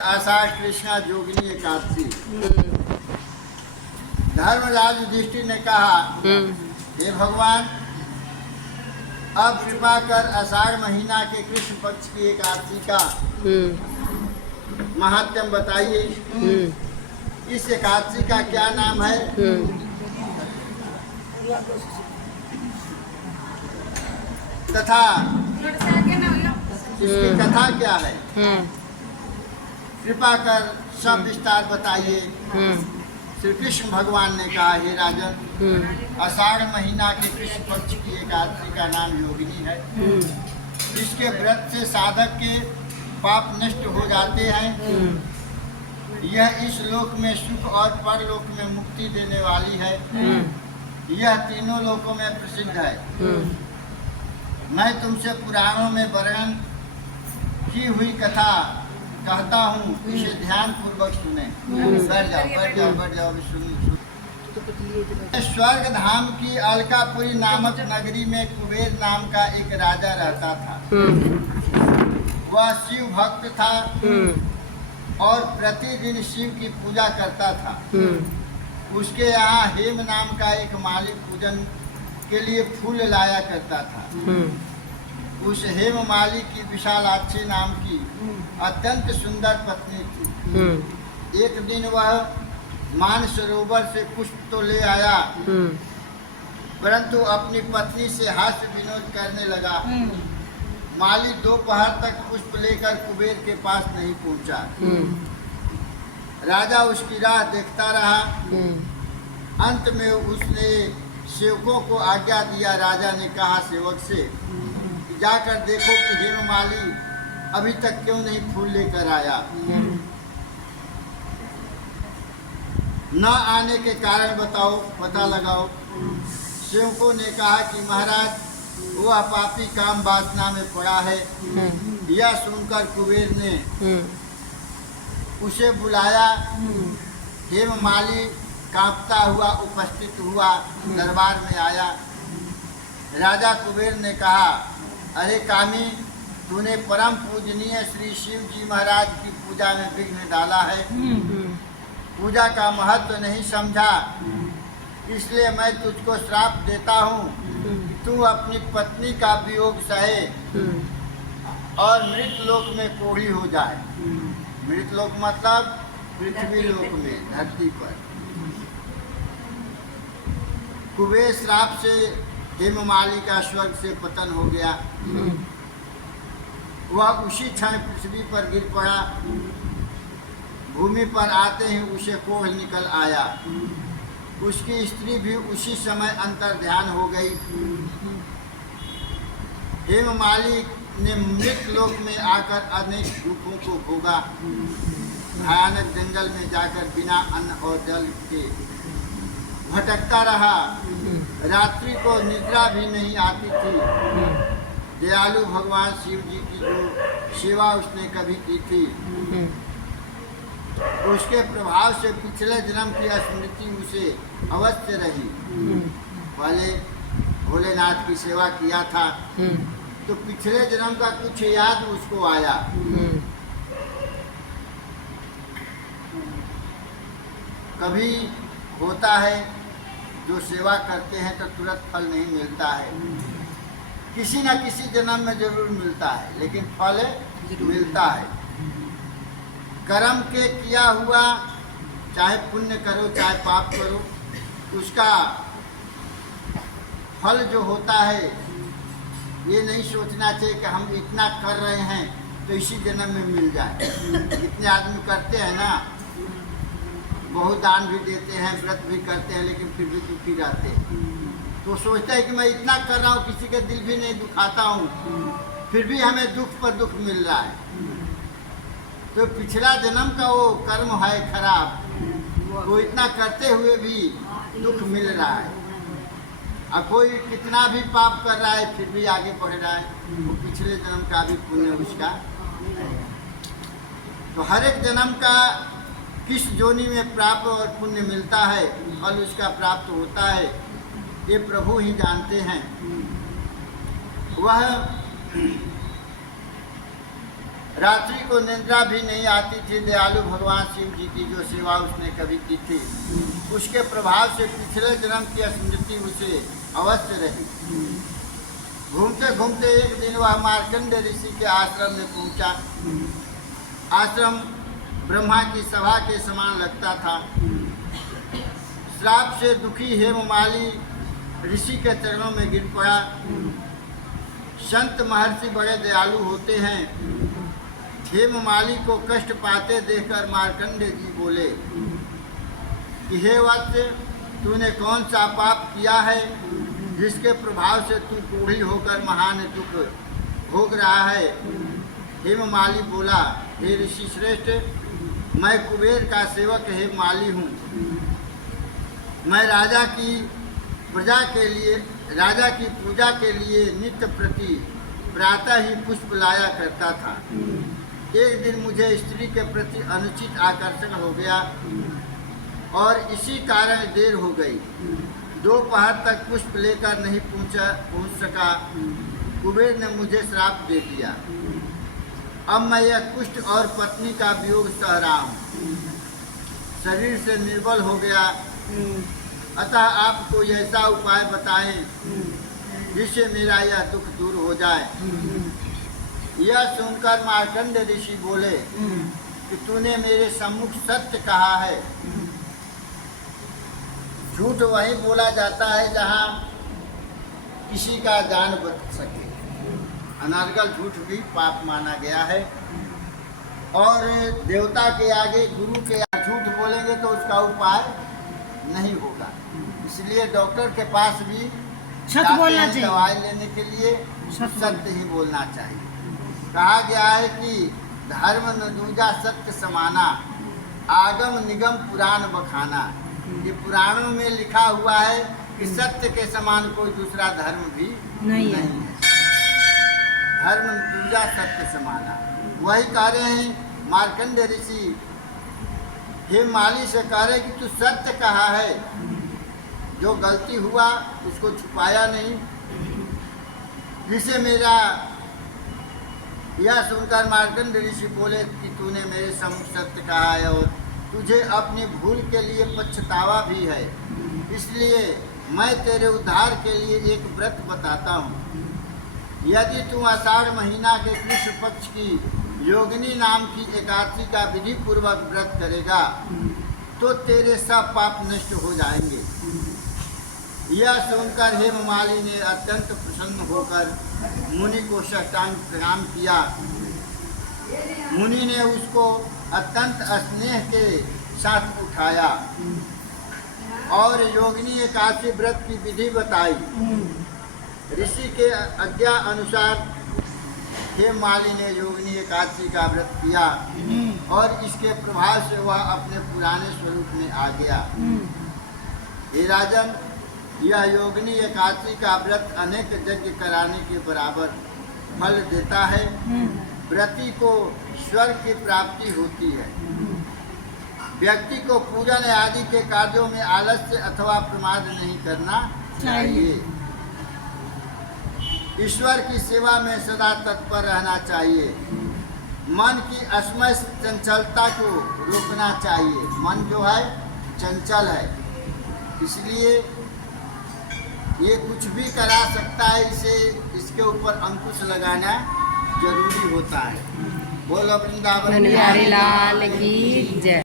आषाढ़ कृष्णा जोगिनी एकादशी। धर्मराज युधिष्ठिर ने कहा, हे भगवान, अब कृपा कर आषाढ़ महीना के कृष्ण पक्ष की एकादशी का महात्म्य बताइए। इस एकादशी का क्या नाम है तथा इसकी कथा क्या है? कृपा कर सब विस्तार बताइए। श्री कृष्ण भगवान ने कहा, हे राजन, आषाढ़ महीना के कृष्ण पक्ष की एकादशी का नाम योगिनी है। इसके व्रत से साधक के पाप नष्ट हो जाते हैं। यह इस लोक में सुख और परलोक में मुक्ति देने वाली है। यह तीनों लोकों में प्रसिद्ध है। मैं तुमसे पुराणों में वर्णन की हुई कथा कहता हूँ, इसे ध्यान पूर्वक सुने। बैठ जाओ स्वर्ग धाम की अलकापुरी नामक नगरी में कुबेर नाम का एक राजा रहता था। वह शिव भक्त था और प्रतिदिन शिव की पूजा करता था। उसके यहाँ हेम नाम का एक माली पूजन के लिए फूल लाया करता था। उस हेममाली की विशालाक्षी नाम की अत्यंत सुंदर पत्नी थी। एक दिन वह मानसरोवर से पुष्प तो ले आया, परंतु अपनी पत्नी से हास्य विनोद करने लगा। माली दोपहर तक पुष्प लेकर कुबेर के पास नहीं पहुंचा। राजा उसकी राह देखता रहा। अंत में उसने सेवकों को आज्ञा दिया। राजा ने कहा सेवक से, जाकर देखो कि हेममाली अभी तक क्यों नहीं फूल लेकर आया। न आने के कारण बताओ, पता लगाओ। सेवकों ने कहा कि महाराज, वह पापी काम वासना में पड़ा है। यह सुनकर कुबेर ने उसे बुलाया। हेममाली कांपता हुआ उपस्थित हुआ, दरबार में आया। राजा कुबेर ने कहा, अरे कामी, तूने परम पूजनीय श्री शिव जी महाराज की पूजा में विघ्न डाला है। पूजा का महत्व नहीं समझा, इसलिए मैं तुझको श्राप देता हूँ कि तू अपनी पत्नी का वियोग सहे और मृत लोक में कोढ़ी हो जाए। मृत लोक मतलब पृथ्वी लोक में, धरती पर। कुबेर श्राप से हेममाली का स्वर्ग से पतन हो गया। वह उसी क्षण पृथ्वी पर गिर पड़ा। भूमि पर आते ही उसे कोढ़ निकल आया। उसकी स्त्री भी उसी समय अंतर ध्यान हो गई। हेममाली ने मृत लोक में आकर अनेक दुखों को भोगा। भयानक जंगल में जाकर बिना अन्न और जल के भटकता रहा। रात्रि को निद्रा भी नहीं आती थी। दयालु भगवान शिव जी की जो सेवा उसने कभी की थी, उसके प्रभाव से पिछले जन्म की स्मृति उसे अवश्य रही। पहले भोलेनाथ की सेवा किया था तो पिछले जन्म का कुछ याद उसको आया। कभी होता है जो सेवा करते हैं तो तुरंत फल नहीं मिलता है। किसी न किसी जन्म में जरूर मिलता है, लेकिन फल मिलता है। कर्म के किया हुआ, चाहे पुण्य करो चाहे पाप करो, उसका फल जो होता है, ये नहीं सोचना चाहिए कि हम इतना कर रहे हैं तो इसी जन्म में मिल जाए। इतने आदमी करते हैं ना, बहुत दान भी देते हैं, व्रत भी करते हैं, लेकिन फिर भी दुखी रहते हैं। तो सोचता है कि मैं इतना कर रहा हूँ, किसी का दिल भी नहीं दुखाता हूँ, फिर भी हमें दुख पर दुख मिल रहा है। तो पिछला जन्म का वो कर्म है खराब, वो इतना करते हुए भी दुख मिल रहा है। और कोई कितना भी पाप कर रहा है फिर भी आगे बढ़ रहा है, वो पिछले जन्म का भी पुण्य उसका। तो हर एक जन्म का किस जोनी में प्राप्त और पुण्य मिलता है, फल उसका प्राप्त होता है, ये प्रभु ही जानते हैं। वह रात्रि को निद्रा भी नहीं आती थी। दयालु भगवान शिव जी की जो सेवा उसने कभी की थी, उसके प्रभाव से पिछले जन्म की स्मृति उसे अवश्य रही। घूमते घूमते एक दिन वह मार्कंडेय ऋषि के आश्रम में पहुंचा। आश्रम ब्रह्मा की सभा के समान लगता था। श्राप से दुखी हेममाली ऋषि के चरणों में गिर पड़ा। संत महर्षि बड़े दयालु होते हैं। हेममाली को कष्ट पाते देखकर मार्कंडेय जी बोले कि हे वत्स, तूने कौन सा पाप किया है जिसके प्रभाव से तू बूढ़ी होकर महान दुख भोग रहा है। हेममाली बोला, हे ऋषि श्रेष्ठ, मैं कुबेर का सेवक हेममाली हूँ। मैं राजा की पूजा के लिए नित्य प्रति प्रातः ही पुष्प लाया करता था। एक दिन मुझे स्त्री के प्रति अनुचित आकर्षण हो गया और इसी कारण देर हो गई। दोपहर तक पुष्प लेकर नहीं पहुंच सका। कुबेर ने मुझे श्राप दे दिया। अब मैं यह कुष्ठ और पत्नी का वियोग सह रहा हूँ। शरीर से निर्बल हो गया। अतः आप कोई ऐसा उपाय बताएं जिससे मेरा यह दुख दूर हो जाए। यह सुनकर मार्कंडेय ऋषि बोले कि तूने मेरे सम्मुख सत्य कहा है। झूठ वही बोला जाता है जहाँ किसी का जान बच सके। अनर्गल झूठ भी पाप माना गया है और देवता के आगे, गुरु के आगे झूठ बोलेंगे तो उसका उपाय नहीं होगा। इसलिए डॉक्टर के पास भी सत्य बोलना चाहिए। दवाई लेने के लिए सत्य ही बोलना चाहिए। कहा गया है कि धर्म न दूजा सत्य समाना, आगम निगम पुराण बखाना। ये पुराणों में लिखा हुआ है कि सत्य के समान कोई दूसरा धर्म भी नहीं है। धर्म दूजा सत्य समाना, वही कह रहे हैं मार्कंडेय ऋषि। हेममाली से कह रहे कि तू सत्य कहा है, जो गलती हुआ उसको छुपाया नहीं। जिसे मेरा यह सुनकर मार्कंडेय ऋषि बोले कि तूने मेरे सम्मुख सत्य कहा है और तुझे अपनी भूल के लिए पछतावा भी है। इसलिए मैं तेरे उद्धार के लिए एक व्रत बताता हूँ। यदि तू आषाढ़ महीना के कृष्ण पक्ष की योगिनी नाम की एकादशी का विधि पूर्वक व्रत करेगा तो तेरे सब पाप नष्ट हो जाएंगे। यह सुनकर हेममाली ने अत्यंत प्रसन्न होकर मुनि को साष्टांग प्रणाम किया। मुनि ने उसको अत्यंत स्नेह के साथ उठाया और योगिनी एकादशी व्रत की विधि बताई। ऋषि के आज्ञा अनुसार हेममाली ने योगिनी एकादशी का व्रत किया और इसके प्रभाव से वह अपने पुराने स्वरूप में आ गया। हे राजन, यह योगिनी एकादशी का व्रत अनेक यज्ञ कराने के बराबर फल देता है। व्रती को स्वर्ग की प्राप्ति होती है। व्यक्ति को पूजन आदि के कार्यों में आलस्य अथवा प्रमाद नहीं करना चाहिए। ईश्वर की सेवा में सदा तत्पर रहना चाहिए। मन की असमय चंचलता को रोकना चाहिए। मन जो है चंचल है, इसलिए ये कुछ भी करा सकता है। इसे इसके ऊपर अंकुश लगाना जरूरी होता है। बोलो वृंदावन बिहारी लाल की जय।